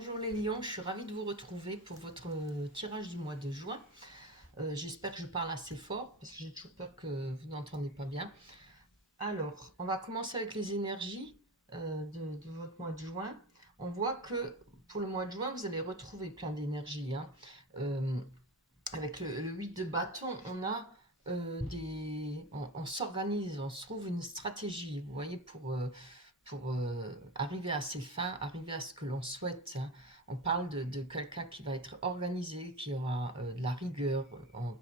Bonjour les lions, je suis ravie de vous retrouver pour votre tirage du mois de juin. J'espère que je parle assez fort parce que j'ai toujours peur que vous n'entendez pas bien. Alors, on va commencer avec les énergies de votre mois de juin. On voit que pour le mois de juin, vous allez retrouver plein d'énergie. Avec le 8 de bâton, on a on s'organise, on se trouve une stratégie, vous voyez, pour arriver à ses fins, arriver à ce que l'on souhaite. On parle de quelqu'un qui va être organisé, qui aura de la rigueur,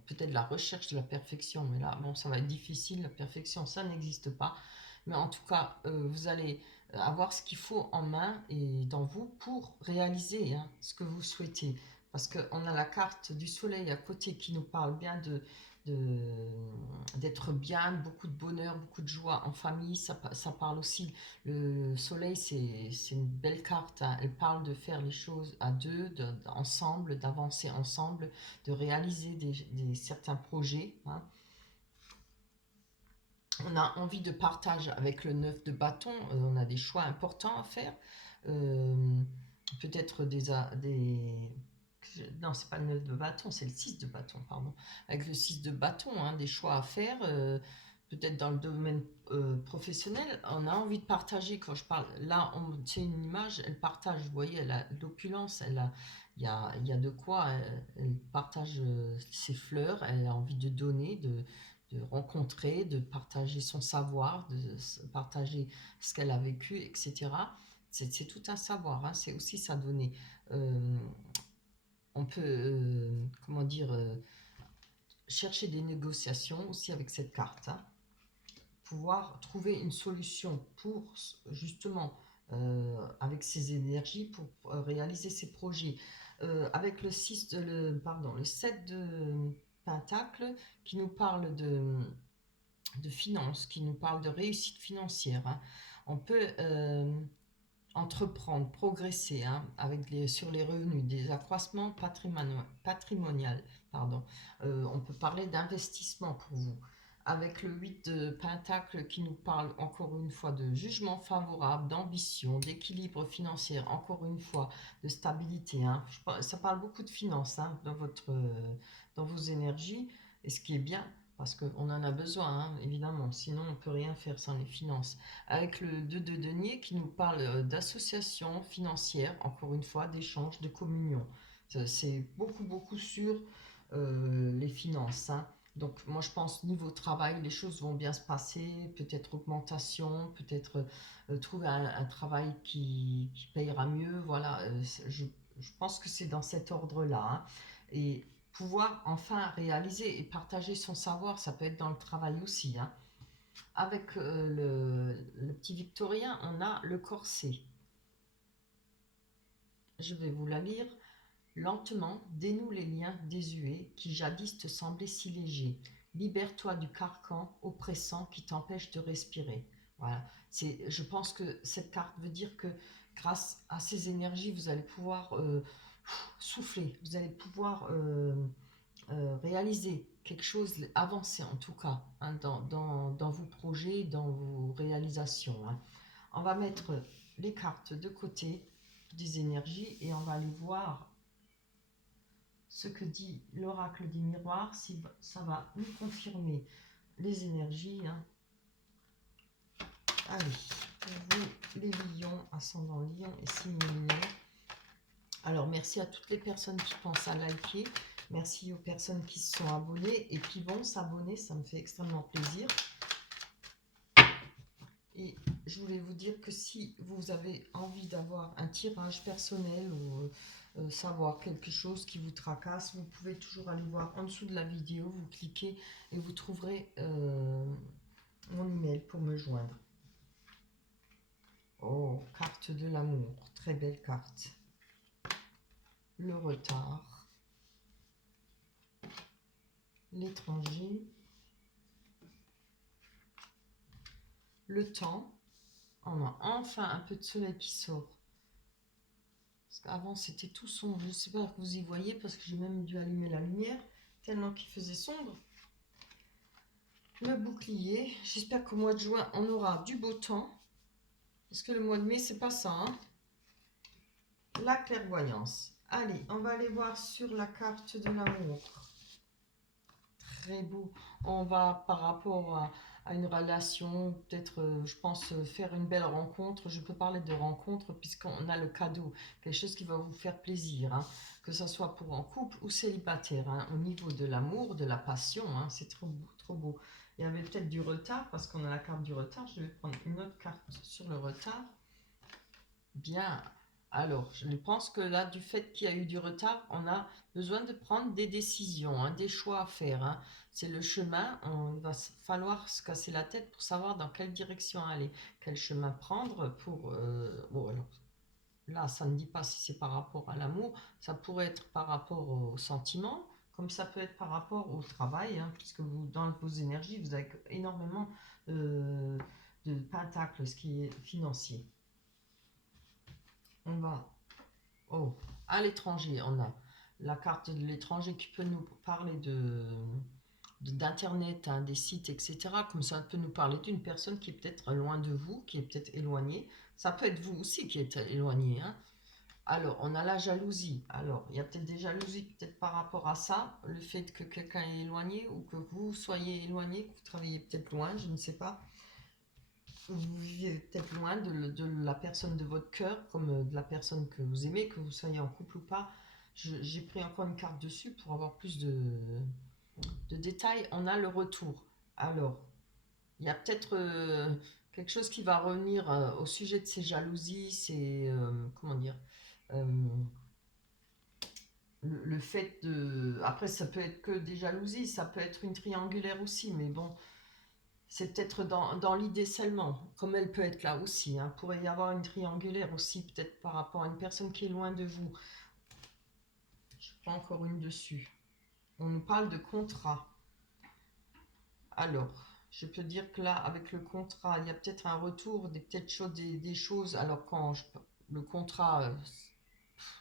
peut-être la recherche de la perfection, mais là, bon, ça va être difficile, la perfection, ça n'existe pas. Mais en tout cas, vous allez avoir ce qu'il faut en main et dans vous pour réaliser ce que vous souhaitez. Parce qu'on a la carte du soleil à côté qui nous parle bien d'être bien, beaucoup de bonheur, beaucoup de joie en famille. Ça parle aussi, le soleil, c'est une belle carte. Elle parle de faire les choses à deux, ensemble, d'avancer ensemble, de réaliser certains projets. On a envie de partage avec le 9 de bâton. On a des choix importants à faire. Euh, Peut-être non, c'est pas le 9 de bâton, c'est le 6 de bâton, pardon. Avec le 6 de bâton, des choix à faire. Peut-être dans le domaine professionnel, on a envie de partager. Quand je parle, là, c'est une image, elle partage, vous voyez, elle a l'opulence, il y a de quoi, elle partage ses fleurs, elle a envie de donner, de rencontrer, de partager son savoir, de partager ce qu'elle a vécu, etc. C'est tout un savoir, c'est aussi ça donner. Euh, on peut, comment dire, chercher des négociations aussi avec cette carte. Pouvoir trouver une solution pour justement, avec ses énergies, pour réaliser ses projets. Avec le 6 le 7 de Pentacle qui nous parle de finances, qui nous parle de réussite financière. On peut entreprendre, progresser sur les revenus, des accroissements patrimonial. Pardon. On peut parler d'investissement pour vous. Avec le 8 de Pentacle qui nous parle encore une fois de jugement favorable, d'ambition, d'équilibre financier, encore une fois de stabilité. Ça parle beaucoup de finances dans vos énergies, et ce qui est bien, parce qu'on en a besoin, évidemment, sinon on ne peut rien faire sans les finances. Avec le 2 de denier qui nous parle d'associations financières, encore une fois, d'échanges, de communion. C'est beaucoup, beaucoup sur les finances. Donc moi je pense niveau travail, les choses vont bien se passer, peut-être augmentation, peut-être trouver un travail qui payera mieux. Voilà, je pense que c'est dans cet ordre-là. Et pouvoir enfin réaliser et partager son savoir, ça peut être dans le travail aussi. Avec le petit Victorien, on a le corset. Je vais vous la lire. Lentement, dénoue les liens désuets qui jadis te semblaient si légers. Libère-toi du carcan oppressant qui t'empêche de respirer. Voilà. Je pense que cette carte veut dire que grâce à ces énergies, vous allez pouvoir souffler, vous allez pouvoir réaliser quelque chose, avancer en tout cas dans vos projets, dans vos réalisations. On va mettre les cartes de côté des énergies et on va aller voir ce que dit l'oracle des miroirs, si ça va nous confirmer les énergies. Allez, pour vous les lions, ascendant lion et signe lion. Alors merci à toutes les personnes qui pensent à liker, merci aux personnes qui se sont abonnées et qui vont s'abonner, ça me fait extrêmement plaisir. Et je voulais vous dire que si vous avez envie d'avoir un tirage personnel ou savoir quelque chose qui vous tracasse, vous pouvez toujours aller voir en dessous de la vidéo, vous cliquez et vous trouverez mon email pour me joindre. Oh, carte de l'amour, très belle carte. Le retard, l'étranger, le temps. On a enfin un peu de soleil qui sort. Parce qu'avant c'était tout sombre. Je ne sais pas que vous y voyez parce que j'ai même dû allumer la lumière tellement qu'il faisait sombre. Le bouclier. J'espère qu'au mois de juin on aura du beau temps. Parce que le mois de mai c'est pas ça. la clairvoyance. Allez, on va aller voir sur la carte de l'amour. Très beau. On va par rapport à une relation, peut-être, je pense, faire une belle rencontre. Je peux parler de rencontre puisqu'on a le cadeau, quelque chose qui va vous faire plaisir, hein, que ce soit pour en couple ou célibataire, hein, au niveau de l'amour, de la passion, hein, c'est trop beau, trop beau. Il y avait peut-être du retard parce qu'on a la carte du retard. Je vais prendre une autre carte sur le retard. Bien. Alors, je pense que là, du fait qu'il y a eu du retard, on a besoin de prendre des décisions, hein, des choix à faire, hein. C'est le chemin, il va falloir se casser la tête pour savoir dans quelle direction aller, quel chemin prendre pour... bon, alors, là, ça ne dit pas si c'est par rapport à l'amour, ça pourrait être par rapport au sentiment, comme ça peut être par rapport au travail, hein, puisque vous, dans vos énergies, vous avez énormément euh, de pentacles, ce qui est financier. On va à l'étranger, on a la carte de l'étranger qui peut nous parler d'internet, hein, des sites, etc. Comme ça peut nous parler d'une personne qui est peut-être loin de vous, qui est peut-être éloignée. Ça peut être vous aussi qui êtes éloigné, hein. Alors, on a la jalousie. Alors, il y a peut-être des jalousies peut-être par rapport à ça, le fait que quelqu'un est éloigné ou que vous soyez éloigné, que vous travaillez peut-être loin, je ne sais pas. Vous vivez peut-être loin de la personne de votre cœur, comme de la personne que vous aimez, que vous soyez en couple ou pas. J'ai pris encore une carte dessus pour avoir plus de détails. On a le retour. Alors, il y a peut-être quelque chose qui va revenir au sujet de ces jalousies, c'est, comment dire, euh, le fait de... Après, ça peut être que des jalousies, ça peut être une triangulaire aussi, mais bon, c'est peut-être dans l'idée seulement, comme elle peut être là aussi, hein. Pourrait y avoir une triangulaire aussi, peut-être par rapport à une personne qui est loin de vous. Je prends encore une dessus. On nous parle de contrat. Alors, je peux dire que là, avec le contrat, il y a peut-être un retour, peut-être des choses. Alors, le contrat,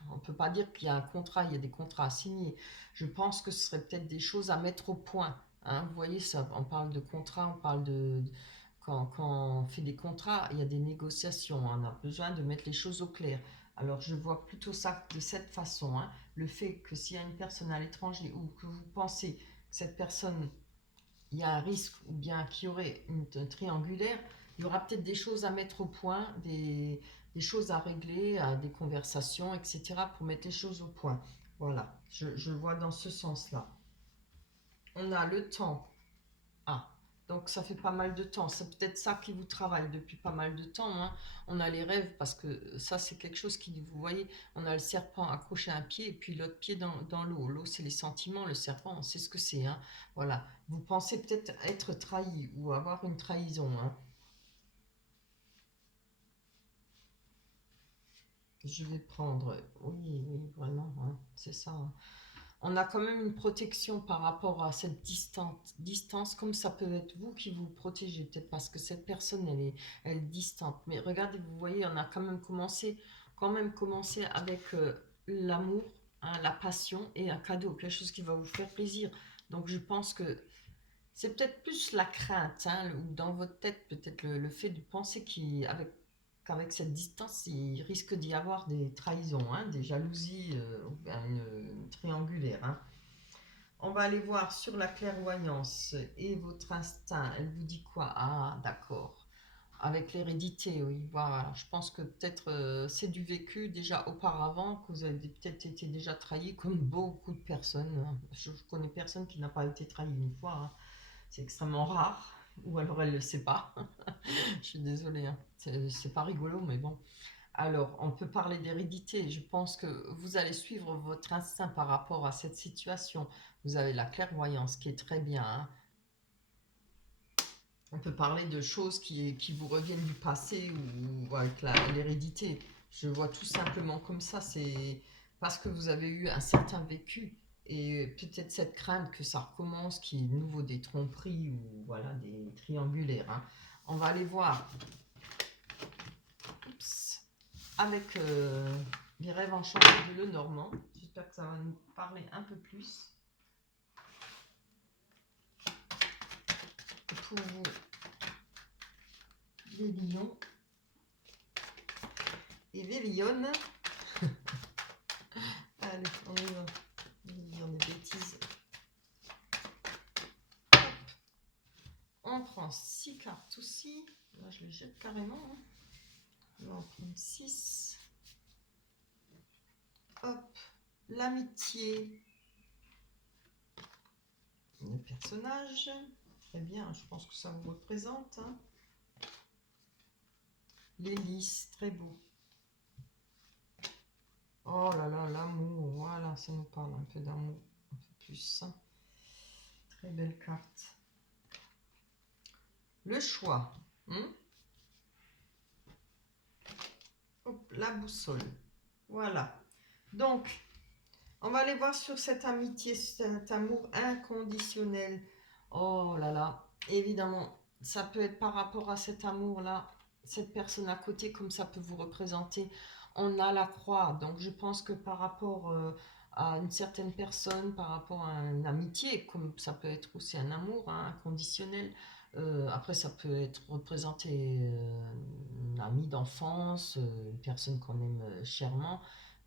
on ne peut pas dire qu'il y a un contrat, il y a des contrats à signer. Je pense que ce serait peut-être des choses à mettre au point, hein. Vous voyez, ça, on parle de contrat, on parle quand on fait des contrats, il y a des négociations, hein. On a besoin de mettre les choses au clair. Alors, je vois plutôt ça de cette façon, hein. Le fait que s'il y a une personne à l'étranger ou que vous pensez que cette personne, il y a un risque ou bien qu'il y aurait une triangulaire, il y aura peut-être des choses à mettre au point, des choses à régler, des conversations, etc. pour mettre les choses au point. Voilà, je vois dans ce sens-là. On a le temps. Ah, donc ça fait pas mal de temps. C'est peut-être ça qui vous travaille depuis pas mal de temps, hein. On a les rêves parce que ça, c'est quelque chose qui, vous voyez, on a le serpent accroché à un pied et puis l'autre pied dans l'eau. L'eau, c'est les sentiments. Le serpent, on sait ce que c'est, hein. Voilà. Vous pensez peut-être être trahi ou avoir une trahison, hein. Je vais prendre. Oui, oui, vraiment, hein, c'est ça, hein. On a quand même une protection par rapport à cette distance, comme ça peut être vous qui vous protégez, peut-être parce que cette personne, elle est distante. Mais regardez, vous voyez, on a quand même commencé avec l'amour, hein, la passion et un cadeau, quelque chose qui va vous faire plaisir. Donc je pense que c'est peut-être plus la crainte, hein, ou dans votre tête, peut-être le fait de penser qu'avec cette distance, il risque d'y avoir des trahisons, hein, des jalousies, une triangulaire, hein. On va aller voir sur la clairvoyance et votre instinct. Elle vous dit quoi? Ah, d'accord. Avec l'hérédité, oui. Voilà. Je pense que peut-être c'est du vécu déjà auparavant, que vous avez peut-être été déjà trahi, comme beaucoup de personnes, hein. Je connais personne qui n'a pas été trahi une fois, hein. C'est extrêmement rare. Ou alors elle ne le sait pas. Je suis désolée, hein. C'est pas rigolo, mais bon. Alors, on peut parler d'hérédité. Je pense que vous allez suivre votre instinct par rapport à cette situation. Vous avez la clairvoyance qui est très bien, hein. On peut parler de choses qui vous reviennent du passé ou avec l'hérédité. Je vois tout simplement comme ça. C'est parce que vous avez eu un certain vécu et peut-être cette crainte que ça recommence, qui est nouveau des tromperies ou voilà, des triangulaires, hein. On va aller voir. Oups. Avec les rêves enchantés de Lenormand. J'espère que ça va nous parler un peu plus. Pour vous, les lions et les lionnes. Allez, on y va. Je vais dire des bêtises. On prend 6 cartes aussi. Là, je les jette carrément. Hein. On va en prendre 6. Hop. L'amitié. Le personnage. Très bien, je pense que ça vous représente. Hein. L'hélice, très beau. Oh là là, l'amour. Voilà, ça nous parle un peu d'amour. Un peu plus. Hein. Très belle carte. Le choix. Hein. Hop, la boussole. Voilà. Donc, on va aller voir sur cette amitié, cet amour inconditionnel. Oh là là, évidemment, ça peut être par rapport à cet amour-là, cette personne à côté, comme ça peut vous représenter. On a la croix, donc je pense que par rapport à une certaine personne, par rapport à une amitié, comme ça peut être aussi un amour hein, inconditionnel, après ça peut être représenté un ami d'enfance, une personne qu'on aime chèrement,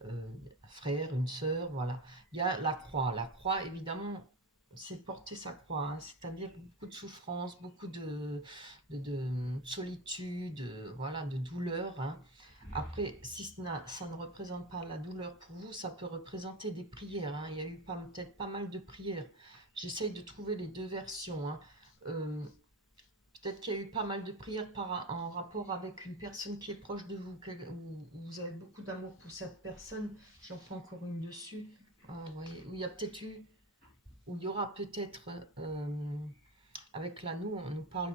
un frère, une sœur, voilà. Il y a la croix. La croix, évidemment, c'est porter sa croix, hein, c'est-à-dire beaucoup de souffrance, beaucoup de solitude, voilà, de douleur. Hein. Après, si ça ne représente pas la douleur pour vous, ça peut représenter des prières. Hein. Il y a eu peut-être pas mal de prières. J'essaye de trouver les deux versions. Hein. Euh, Peut-être qu'il y a eu pas mal de prières en rapport avec une personne qui est proche de vous, où vous avez beaucoup d'amour pour cette personne. J'en prends encore une dessus. Ah, vous voyez, où il y a peut-être eu, où il y aura peut-être, avec l'anneau, on nous parle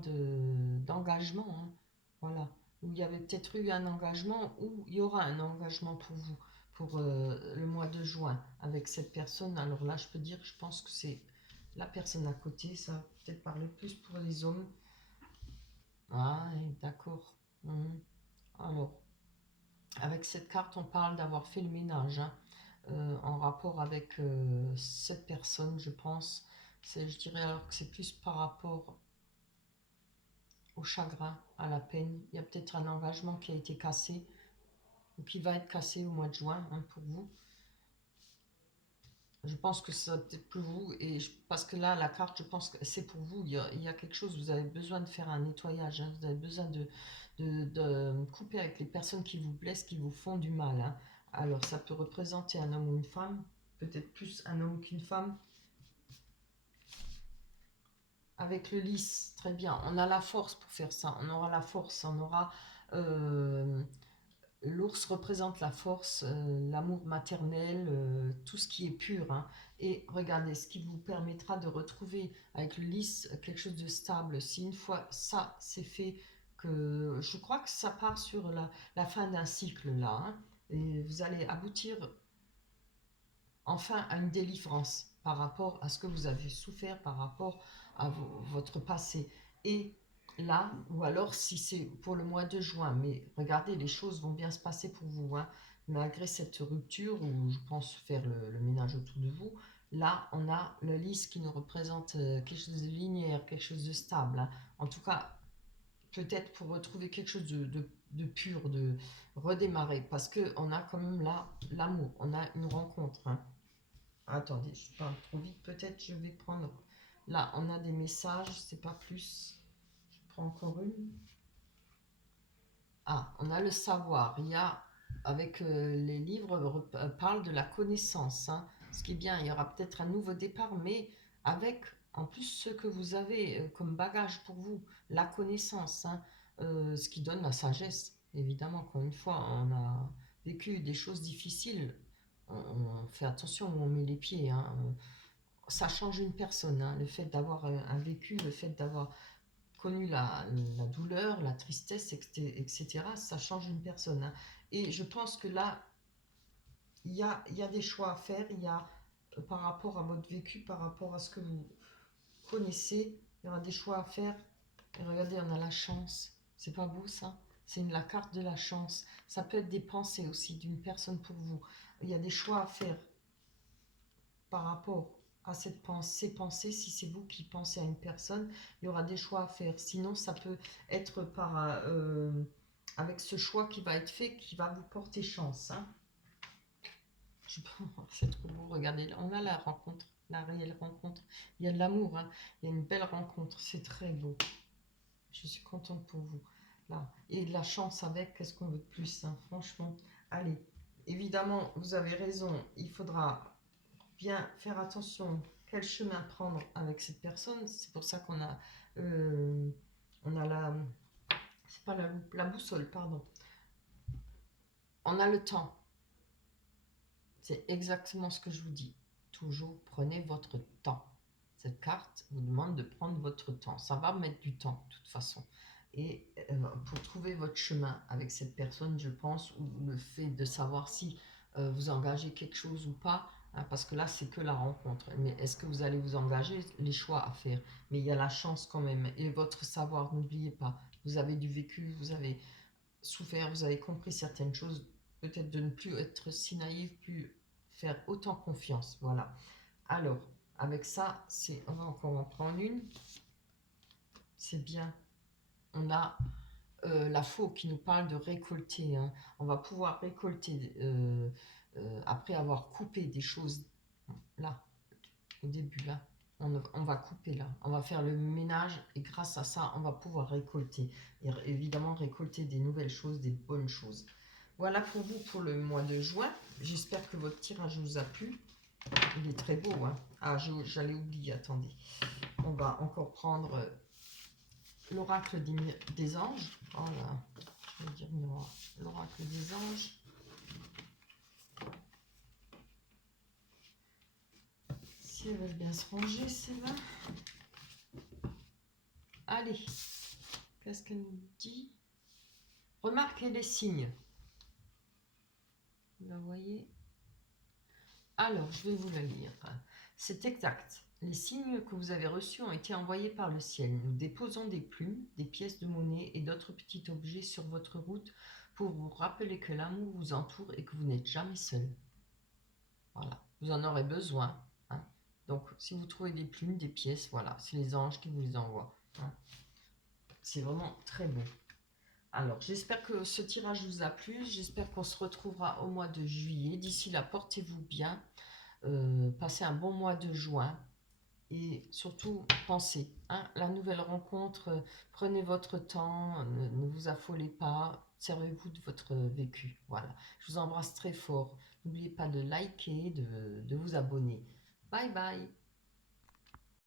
d'engagement. Hein. Voilà. Où il y avait peut-être eu un engagement, ou il y aura un engagement pour vous, pour le mois de juin, avec cette personne. Alors là, je peux dire, je pense que c'est la personne à côté. Ça va peut-être parler plus pour les hommes. Ah, d'accord. Mhm. Alors, avec cette carte, on parle d'avoir fait le ménage hein, en rapport avec cette personne, je pense. Je dirais alors que c'est plus par rapport au chagrin, à la peine. Il y a peut-être un engagement qui a été cassé ou qui va être cassé au mois de juin hein, pour vous. Je pense que ça peut-être pour vous, parce que là, la carte, je pense que c'est pour vous. Il y a quelque chose, vous avez besoin de faire un nettoyage, hein, vous avez besoin de couper avec les personnes qui vous blessent, qui vous font du mal. Hein. Alors, ça peut représenter un homme ou une femme, peut-être plus un homme qu'une femme. Avec le lys, très bien, on a la force pour faire ça, on aura la force, on aura... euh, L'ours représente la force, l'amour maternel, tout ce qui est pur. Hein. Et regardez, ce qui vous permettra de retrouver avec le lys quelque chose de stable. Si une fois ça c'est fait, que je crois que ça part sur la fin d'un cycle là. Hein, et vous allez aboutir enfin à une délivrance par rapport à ce que vous avez souffert, par rapport à votre passé. Et là, ou alors si c'est pour le mois de juin, mais regardez, les choses vont bien se passer pour vous, hein, malgré cette rupture où je pense faire le ménage autour de vous. Là, on a le lys qui nous représente quelque chose de linéaire, quelque chose de stable. Hein. En tout cas, peut-être pour retrouver quelque chose de pur, de redémarrer, parce qu'on a quand même là l'amour, on a une rencontre. Hein. Attendez, je parle trop vite. Peut-être je vais prendre... Là, on a des messages, c'est pas plus. Je prends encore une. Ah, on a le savoir. Il y a, avec les livres, parle de la connaissance. Hein. Ce qui est bien, il y aura peut-être un nouveau départ, mais avec en plus ce que vous avez comme bagage pour vous, la connaissance, hein, ce qui donne la sagesse. Évidemment, encore une fois, on a vécu des choses difficiles. On fait attention où on met les pieds. Hein. Ça change une personne. Hein. Le fait d'avoir un vécu, le fait d'avoir connu la douleur, la tristesse, etc., ça change une personne. Hein. Et je pense que là, il y a des choix à faire. Il y a, par rapport à votre vécu, par rapport à ce que vous connaissez, il y aura des choix à faire. Et regardez, on a la chance. C'est pas beau ça? C'est la carte de la chance. Ça peut être des pensées aussi d'une personne pour vous. Il y a des choix à faire par rapport à ces pensées, si c'est vous qui pensez à une personne, il y aura des choix à faire. Sinon, ça peut être avec ce choix qui va être fait, qui va vous porter chance. Hein. C'est trop beau, regardez, on a la rencontre, la réelle rencontre. Il y a de l'amour, hein. Il y a une belle rencontre, c'est très beau. Je suis contente pour vous. Là. Et de la chance avec, qu'est-ce qu'on veut de plus, hein, franchement. Allez, évidemment, vous avez raison, il faudra bien faire attention quel chemin prendre avec cette personne. C'est pour ça on a la, c'est pas la boussole, pardon. On a le temps. C'est exactement ce que je vous dis. Toujours prenez votre temps. Cette carte vous demande de prendre votre temps. Ça va mettre du temps, de toute façon. Et pour trouver votre chemin avec cette personne, je pense, ou le fait de savoir si vous engagez quelque chose ou pas, hein, parce que là, c'est que la rencontre. Mais est-ce que vous allez vous engager? Les choix à faire. Mais il y a la chance quand même. Et votre savoir, n'oubliez pas. Vous avez du vécu, vous avez souffert, vous avez compris certaines choses. Peut-être de ne plus être si naïf, plus faire autant confiance. Voilà. Alors, avec ça, on va encore en prendre une. C'est bien. On a la faux qui nous parle de récolter, hein. On va pouvoir récolter après avoir coupé des choses là, au début là. On va couper là, on va faire le ménage et grâce à ça, on va pouvoir récolter. Et évidemment, récolter des nouvelles choses, des bonnes choses. Voilà pour vous pour le mois de juin. J'espère que votre tirage vous a plu. Il est très beau, hein. Ah, j'allais oublier, attendez. On va encore prendre l'oracle des anges. Oh là, je vais dire miroir. L'oracle des anges. Si elles veulent bien se ranger, c'est là. Allez, qu'est-ce qu'elle nous dit? Remarquez les signes. Vous la voyez? Alors, je vais vous la lire. C'est exact. Les signes que vous avez reçus ont été envoyés par le ciel. Nous déposons des plumes, des pièces de monnaie et d'autres petits objets sur votre route pour vous rappeler que l'amour vous entoure et que vous n'êtes jamais seul. Voilà, vous en aurez besoin, hein. Donc, si vous trouvez des plumes, des pièces, voilà, c'est les anges qui vous les envoient, hein. C'est vraiment très beau. Alors, j'espère que ce tirage vous a plu. J'espère qu'on se retrouvera au mois de juillet. D'ici là, portez-vous bien. Passez un bon mois de juin. Et surtout, pensez, hein, la nouvelle rencontre, prenez votre temps, ne vous affolez pas, servez-vous de votre vécu. Voilà, je vous embrasse très fort. N'oubliez pas de liker, de vous abonner. Bye bye.